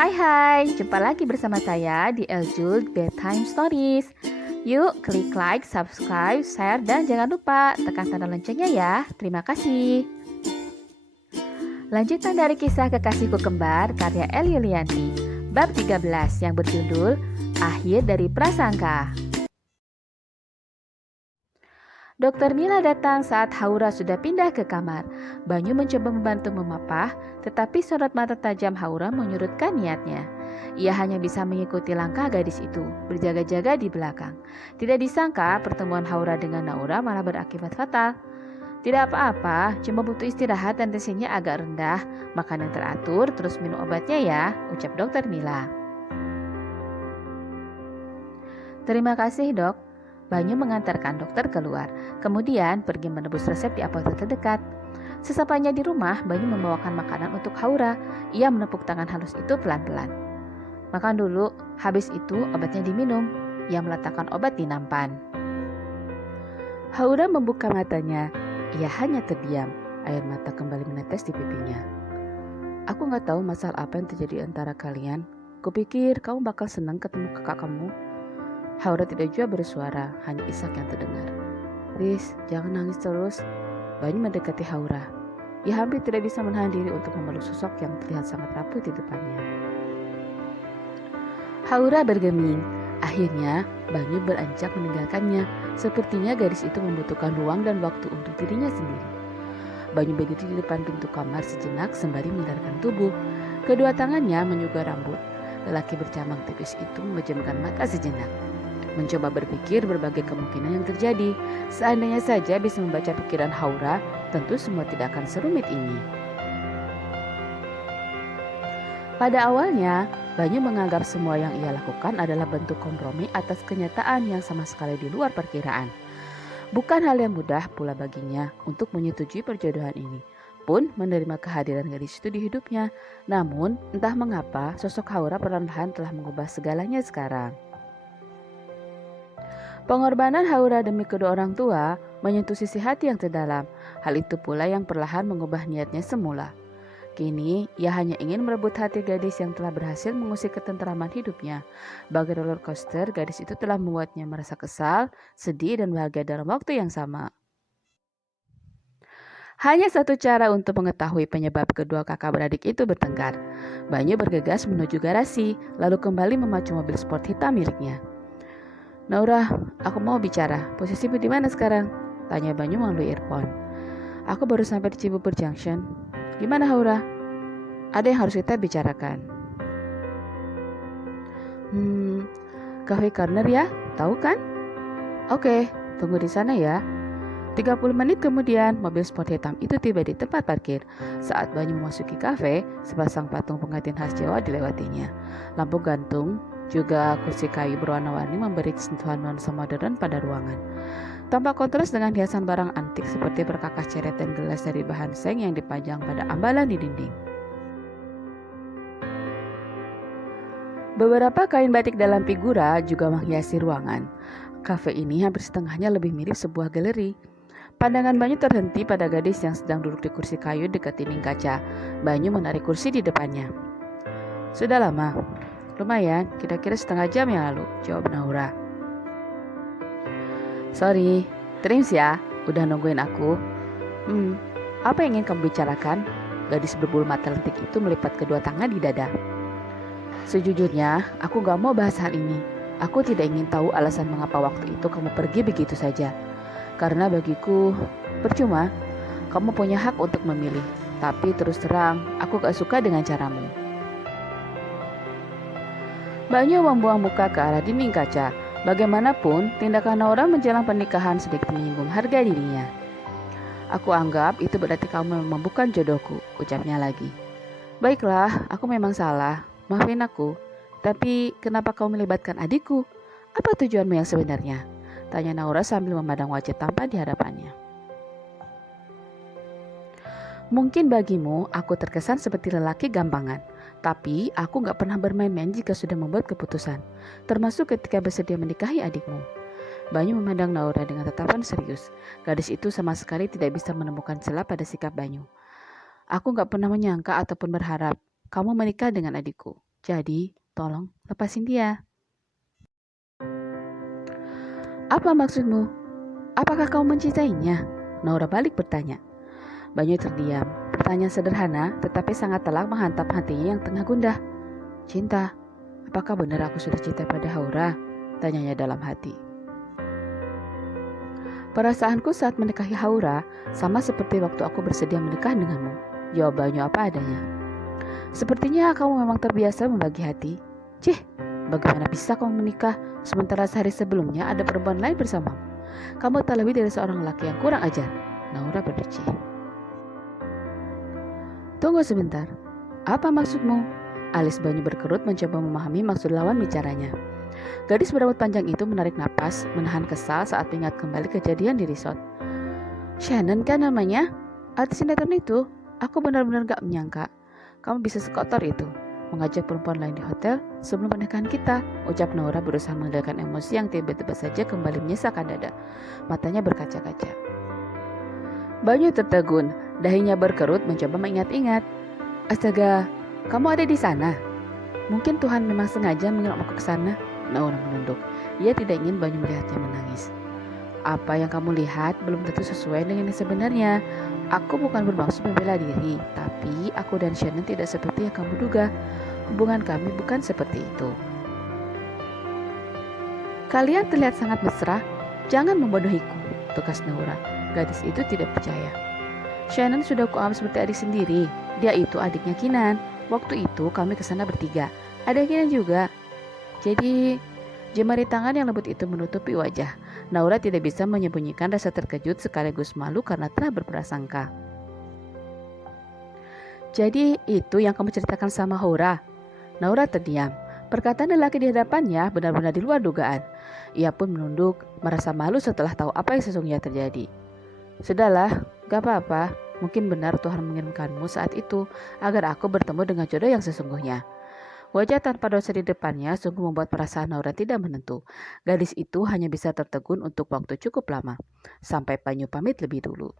Hai, jumpa lagi bersama saya di Eljul Bedtime Stories. Yuk, klik like, subscribe, share, dan jangan lupa tekan tanda loncengnya ya. Terima kasih. Lanjutan dari kisah Kekasihku Kembar karya Eli Yulianti, bab 13 yang berjudul Akhir dari Prasangka. Dokter Mila datang saat Haura sudah pindah ke kamar. Banyu mencoba membantu memapah, tetapi sorot mata tajam Haura menyurutkan niatnya. Ia hanya bisa mengikuti langkah gadis itu, berjaga-jaga di belakang. Tidak disangka pertemuan Haura dengan Naura malah berakibat fatal. Tidak apa-apa, cuma butuh istirahat dan tensinya agak rendah. Makan yang teratur, terus minum obatnya ya, ucap dokter Mila. Terima kasih dok. Banyu mengantarkan dokter keluar, kemudian pergi menebus resep di apotek terdekat. Sesampainya di rumah, Banyu membawakan makanan untuk Haura. Ia menepuk tangan halus itu pelan-pelan. Makan dulu, habis itu obatnya diminum. Ia meletakkan obat di nampan. Haura membuka matanya. Ia hanya terdiam. Air mata kembali menetes di pipinya. Aku gak tahu masalah apa yang terjadi antara kalian. Kupikir kamu bakal senang ketemu kakak kamu. Haura tidak juga bersuara, hanya isak yang terdengar. Riz, jangan nangis terus. Banyu mendekati Haura. Ia hampir tidak bisa menahan diri untuk memeluk sosok yang terlihat sangat rapuh di depannya. Haura bergeming. Akhirnya, Banyu beranjak meninggalkannya. Sepertinya gadis itu membutuhkan ruang dan waktu untuk dirinya sendiri. Banyu berdiri di depan pintu kamar sejenak sembari menyandarkan tubuh. Kedua tangannya menyugar rambut. Lelaki bercamang tipis itu memejamkan mata sejenak. Mencoba berpikir berbagai kemungkinan yang terjadi. Seandainya saja bisa membaca pikiran Haura, tentu semua tidak akan serumit ini. Pada awalnya, Banyu menganggap semua yang ia lakukan adalah bentuk kompromi atas kenyataan yang sama sekali di luar perkiraan. Bukan hal yang mudah pula baginya untuk menyetujui perjodohan ini, pun menerima kehadiran gadis itu di hidupnya. Namun, entah mengapa sosok Haura perlahan-lahan telah mengubah segalanya sekarang. Pengorbanan Haura demi kedua orang tua menyentuh sisi hati yang terdalam. Hal itu pula yang perlahan mengubah niatnya semula. Kini, ia hanya ingin merebut hati gadis yang telah berhasil mengusik ketentraman hidupnya. Bagai roller coaster, gadis itu telah membuatnya merasa kesal, sedih, dan bahagia dalam waktu yang sama. Hanya satu cara untuk mengetahui penyebab kedua kakak beradik itu bertengkar. Banyu bergegas menuju garasi, lalu kembali memacu mobil sport hitam miliknya. Naura, aku mau bicara. Posisimu di mana sekarang? Tanya Banyu melalui earphone. Aku baru sampai di Cibubur Junction. Gimana Haura? Ada yang harus kita bicarakan. Cafe Corner ya? Tahu kan? Oke, tunggu di sana ya. 30 menit kemudian, mobil sport hitam itu tiba di tempat parkir. Saat Banyu memasuki kafe, sepasang patung pengantin khas Jawa dilewatinya. Lampu gantung, juga kursi kayu berwarna-warni memberi sentuhan nuansa modern pada ruangan. Tampak kontras dengan hiasan barang antik seperti perkakas ceret dan gelas dari bahan seng yang dipajang pada ambalan di dinding. Beberapa kain batik dalam figura juga menghiasi ruangan. Kafe ini hampir setengahnya lebih mirip sebuah galeri. Pandangan Banyu terhenti pada gadis yang sedang duduk di kursi kayu dekat dinding kaca. Banyu menarik kursi di depannya. Sudah lama? Lumayan, kira-kira setengah jam yang lalu, jawab Naura. Sorry, Trims ya, udah nungguin aku. Apa yang ingin kamu bicarakan? Gadis berbulu mata lentik itu melipat kedua tangan di dada. Sejujurnya, aku gak mau bahas hal ini. Aku tidak ingin tahu alasan mengapa waktu itu kamu pergi begitu saja. Karena bagiku, percuma, kamu punya hak untuk memilih. Tapi terus terang, aku gak suka dengan caramu. Banyu membuang muka ke arah dinding kaca. Bagaimanapun, tindakan Naura menjelang pernikahan sedikit menyinggung harga dirinya. Aku anggap itu berarti kamu memang bukan jodohku, ucapnya lagi. Baiklah, aku memang salah. Maafin aku. Tapi kenapa kau melibatkan adikku? Apa tujuanmu yang sebenarnya? Tanya Naura sambil memandang wajah tampan di hadapannya. Mungkin bagimu aku terkesan seperti lelaki gampangan. Tapi aku gak pernah bermain-main jika sudah membuat keputusan, termasuk ketika bersedia menikahi adikmu. Banyu memandang Naura dengan tatapan serius. Gadis itu sama sekali tidak bisa menemukan celah pada sikap Banyu. Aku gak pernah menyangka ataupun berharap kamu menikah dengan adikku. Jadi, tolong lepasin dia. Apa maksudmu? Apakah kau mencintainya? Naura balik bertanya. Banyu terdiam. Pertanyaan sederhana, tetapi sangat telak menghantam hatinya yang tengah gundah. Cinta, apakah benar aku sudah cinta pada Haura? Tanyanya dalam hati. Perasaanku saat menikahi Haura sama seperti waktu aku bersedia menikah denganmu. Jawab Banyu apa adanya. Sepertinya kamu memang terbiasa membagi hati. Cih, bagaimana bisa kamu menikah sementara sehari sebelumnya ada perempuan lain bersamamu? Kamu tak lebih dari seorang laki yang kurang ajar. Naura berdecih. Tunggu sebentar. Apa maksudmu? Alis Banyu berkerut mencoba memahami maksud lawan bicaranya. Gadis berambut panjang itu menarik napas, menahan kesal saat mengingat kembali kejadian di resort. Shannon kan namanya? Artis sinetron itu? Aku benar-benar gak menyangka kamu bisa sekotor itu mengajak perempuan lain di hotel sebelum pernikahan kita, ucap Naura berusaha mengendalikan emosi yang tiba-tiba saja kembali menyesakkan dada. Matanya berkaca-kaca. Banyu tertegun, dahinya berkerut mencoba mengingat-ingat. Astaga, kamu ada di sana? Mungkin Tuhan memang sengaja mengirim aku ke sana. Naura menunduk. Ia tidak ingin Banyu melihatnya menangis. Apa yang kamu lihat belum tentu sesuai dengan yang sebenarnya. Aku bukan bermaksud membela diri, tapi aku dan Shannon tidak seperti yang kamu duga. Hubungan kami bukan seperti itu. Kalian terlihat sangat mesra. Jangan membodohiku, tegas Naura. Gadis itu tidak percaya. Shannon sudah kuanggap seperti adik sendiri. Dia itu adiknya Kinan. Waktu itu kami kesana bertiga. Ada Kinan juga. Jadi, jemari tangan yang lembut itu menutupi wajah. Naura tidak bisa menyembunyikan rasa terkejut sekaligus malu karena telah berprasangka. Jadi itu yang kamu ceritakan sama Haura? Naura terdiam. Perkataan lelaki di hadapannya benar-benar di luar dugaan. Ia pun menunduk, merasa malu setelah tahu apa yang sesungguhnya terjadi. Sudahlah, gak apa-apa. Mungkin benar Tuhan mengirimkanmu saat itu agar aku bertemu dengan jodoh yang sesungguhnya. Wajah tanpa dosa di depannya sungguh membuat perasaan Naura tidak menentu. Gadis itu hanya bisa tertegun untuk waktu cukup lama. Sampai Banyu pamit lebih dulu.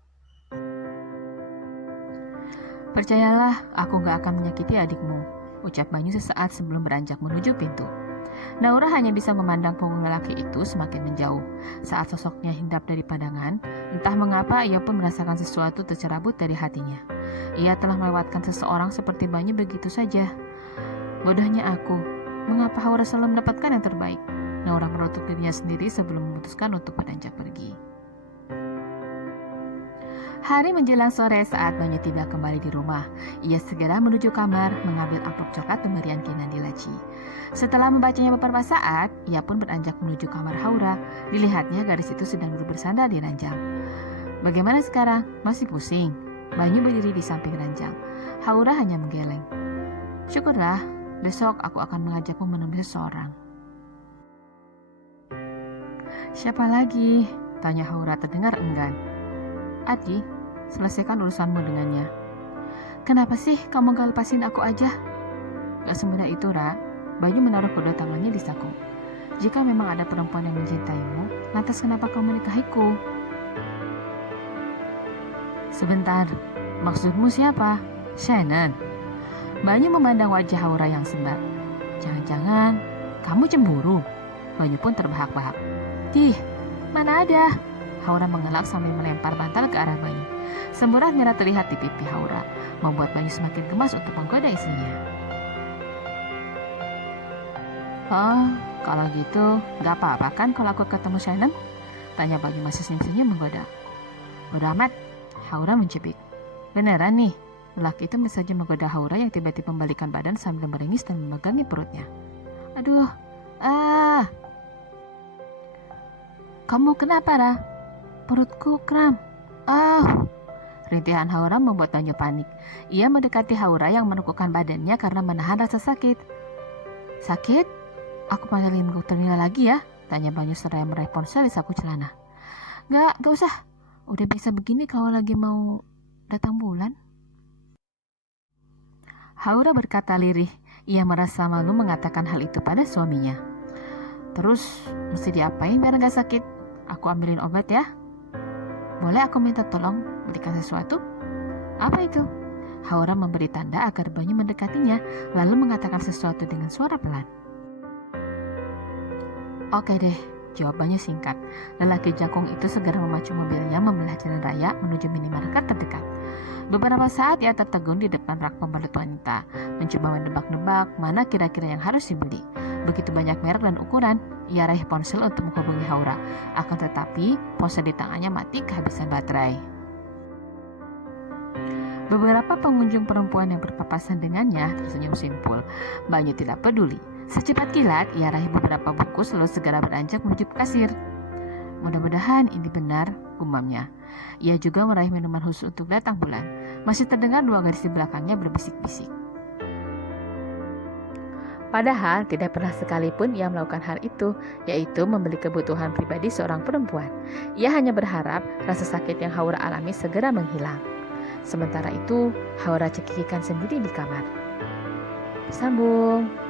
Percayalah, aku gak akan menyakiti adikmu, ucap Banyu sesaat sebelum beranjak menuju pintu. Naura hanya bisa memandang punggung lelaki itu semakin menjauh. Saat sosoknya hinggap dari pandangan, entah mengapa ia pun merasakan sesuatu tercerabut dari hatinya. Ia telah melewatkan seseorang seperti Banyu begitu saja. Bodohnya aku, mengapa Haura selalu mendapatkan yang terbaik? Naura menutup dirinya sendiri sebelum memutuskan untuk beranjak pergi. Hari menjelang sore saat Banyu tiba kembali di rumah. Ia segera menuju kamar mengambil amplop coklat pemberian Kinan di laci. Setelah membacanya beberapa saat, ia pun beranjak menuju kamar Haura. Dilihatnya gadis itu sedang duduk bersandar di ranjang. Bagaimana sekarang? Masih pusing? Banyu berdiri di samping ranjang. Haura hanya menggeleng. Syukurlah, besok aku akan mengajakmu menemui seseorang. Siapa lagi? Tanya Haura terdengar enggan. Adi, selesaikan urusanmu dengannya. Kenapa sih kamu gak lepasin aku aja? Gak semudah itu, Ra. Banyu menaruh kedua tangannya di saku. Jika memang ada perempuan yang mencintaimu, lantas kenapa kamu menikahiku? Sebentar, maksudmu siapa? Shannon. Banyu memandang wajah Haura yang sembab. Jangan-jangan kamu cemburu? Banyu pun terbahak-bahak. Tih, mana ada? Haura mengelak sambil melempar bantal ke arah Banyu. Semburat merah terlihat di pipi Haura, membuat Banyu semakin gemas untuk menggoda istrinya. Oh, kalau gitu gak apa-apa kan kalau aku ketemu Shannon? Tanya Banyu masih senyum-senyum menggoda. Bodo amat, Haura mencibik. Beneran nih, lelaki itu saja menggoda Haura yang tiba-tiba membalikan badan sambil meringis dan memegangi perutnya. Aduh, Kamu kenapa, Ra? Perutku kram. Rintihan Haura membuat Banyu panik. Ia mendekati Haura yang menekukkan badannya karena menahan rasa sakit. Sakit? Aku panggilin dokter Mila lagi ya? Tanya Banyu seraya meraih ponsel di saku celana. Gak usah. Udah biasa begini kalau lagi mau datang bulan. Haura berkata lirih. Ia merasa malu mengatakan hal itu pada suaminya. Terus mesti diapain biar gak sakit? Aku ambilin obat ya. Boleh aku minta tolong belikan sesuatu? Apa itu? Haura memberi tanda agar Banyu mendekatinya, lalu mengatakan sesuatu dengan suara pelan. Oke deh, jawabannya singkat. Lelaki jangkung itu segera memacu mobilnya membelah jalan raya menuju minimarket terdekat. Beberapa saat ia tertegun di depan rak pembalut wanita, mencoba menebak-nebak mana kira-kira yang harus dibeli. Begitu banyak merek dan ukuran, ia raih ponsel untuk menghubungi Haura. Akan tetapi, ponsel di tangannya mati kehabisan baterai. Beberapa pengunjung perempuan yang berpapasan dengannya tersenyum simpul. Banyu tidak peduli. Secepat kilat, ia raih beberapa bungkus lalu segera beranjak menuju kasir. Mudah-mudahan ini benar, gumamnya. Ia juga meraih minuman khusus untuk datang bulan. Masih terdengar dua gadis di belakangnya berbisik-bisik. Padahal tidak pernah sekalipun ia melakukan hal itu, yaitu membeli kebutuhan pribadi seorang perempuan. Ia hanya berharap rasa sakit yang Haura alami segera menghilang. Sementara itu, Haura cekikikan sendiri di kamar. Sambung.